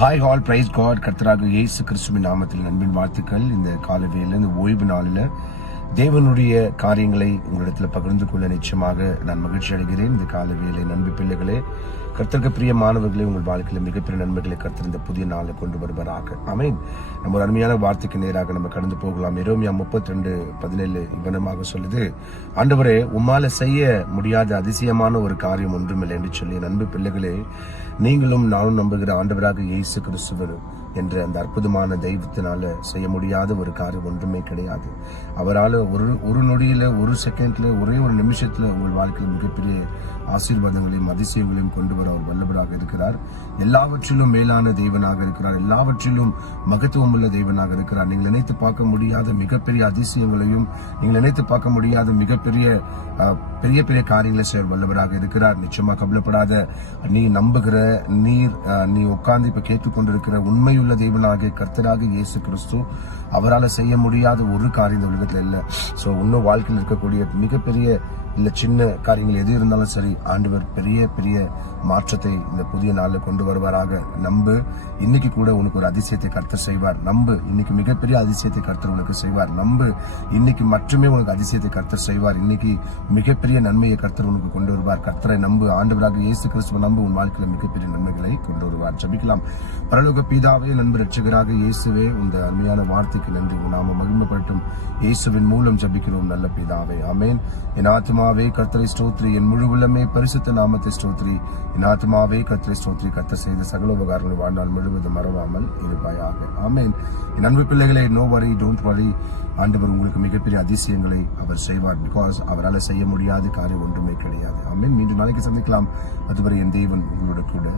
Hi hall price God கர்த்தராக இயேசு கிறிஸ்துவின் நாமத்தில் நண்பின் வாழ்த்துக்கள். இந்த காலவேல இந்த ஓய்வு நாளில் தேவனுடைய காரியங்களை உங்களிடத்தில் பகிர்ந்து கொள்ள நிச்சயமாக நான் மகிழ்ச்சி அடைகிறேன். இந்த காலவேலை நண்பு பிள்ளைகளே கர்த்தருக்கு பிரியமானவர்களே உங்கள் வாழ்க்கையில் மிகப்பெரிய நன்மைகளை கர்த்தர் இந்த புதிய நாளை கொண்டு வருவராக. அமேன் நம்ம ஒரு அருமையான வார்த்தைக்கு நேராக நம்ம கடந்து போகலாம். எரோமியா முப்பத்தி ரெண்டு பதினேழு இவனமாக சொல்லுது ஆண்டவரே உம்மால செய்ய முடியாத அதிசயமான ஒரு காரியம் ஒன்றுமில்லை என்று சொல்லி நண்பு பிள்ளைகளே நீங்களும் நானும் நம்புகிற ஆண்டவராக இயேசு கிறிஸ்துவர் என்ற அந்த அற்புதமான தெய்வத்தினால செய்ய முடியாத ஒரு காரியம் ஒன்றுமே கிடையாது. அவரால் ஒரு ஒரு நொடியில் ஒரு செகண்ட்ல ஒரே ஒரு நிமிஷத்தில் உங்கள் வாழ்க்கையில் மிகப்பெரிய ஆசீர்வாதங்களையும் அதிசயங்களையும் கொண்டு வர அவர் தேவனாக இருக்கிறார். எல்லாவற்றிலும் மேலான தேவனாக இருக்கிறார். எல்லாவற்றிலும் மகத்துவம் உள்ள தேவனாக இருக்கிறார். நீங்கள் நினைத்து பார்க்க முடியாத மிகப்பெரிய அதிசயங்களையும் நீங்கள் நினைத்து பார்க்க முடியாத மிகப்பெரிய பெரிய பெரிய காரியங்களை செய்ய வல்லவராக இருக்கிறார். நிச்சயமாக கவலைப்படாத நீ நம்புகிற நீர் நீ உட்கார்ந்து இப்ப கேட்டுக்கொண்டிருக்கிற உண்மையுள்ள தேவனாகிய கர்த்தராக இயேசு கிறிஸ்து அவரால் செய்ய முடியாத ஒரு காரியம் இந்த உலகத்தில் இல்லை. ஸோ இன்னும் வாழ்க்கையில் இருக்கக்கூடிய மிகப்பெரிய இல்லை சின்ன காரியங்கள் எது இருந்தாலும் சரி ஆண்டவர் பெரிய பெரிய மாற்றத்தை இந்த புதிய நாளில் கொண்டு வருவாராக. நம்பு இன்னைக்கு கூட உனக்கு ஒரு அதிசயத்தை கருத்து செய்வார். நம்பு இன்னைக்கு மிகப்பெரிய அதிசயத்தை கருத்து உனக்கு செய்வார். நம்பு இன்னைக்கு மட்டுமே உனக்கு அதிசயத்தை கருத்து செய்வார். இன்னைக்கு மிகப்பெரிய நன்மையை கர்த்தர் உனக்கு கொண்டு வருவார். கர்த்தரை நம்பு ஆண்டவராக இயேசு கிறிஸ்துவ நம்பு உன் வாழ்க்கையில் மிகப்பெரிய நன்மைகளை கொண்டு வருவார். ஜபிக்கலாம். பரலோக பீதாவே நண்பு ரட்சகராக இயேசுவே இந்த அருமையான வார்த்தைக்கு நன்றி. நாம மகிமைப்பட்டும் இயேசுவின் மூலம் ஜபிக்கிறோம் நல்ல பிதாவே. அமேன் என் ஆத்மாவே கர்த்தரை ஸ்தோத்ரி என் முழு உள்ளமே பரிசுத்த நாமத்தை ஸ்தோத்ரி என் ஆத்மாவே கத்திரை ஸ்தோத்ரி கத்த செய்த சகல உபகாரங்களை வாழ்நாள் முழுவதும் மறவாமல் இருப்பாயாக. ஆமேன். என் அன்பு பிள்ளைகளை நோ வரி டோன்ட் வரி ஆண்டவர் உங்களுக்கு மிகப்பெரிய அதிசயங்களை அவர் செய்வார். பிகாஸ் அவரால் செய்ய முடியாத காரியம் ஒன்றுமே கிடையாது. ஆமேன். மீண்டும் நாளைக்கு சந்திக்கலாம். அதுவரை என் தேவன் உங்களோட கூட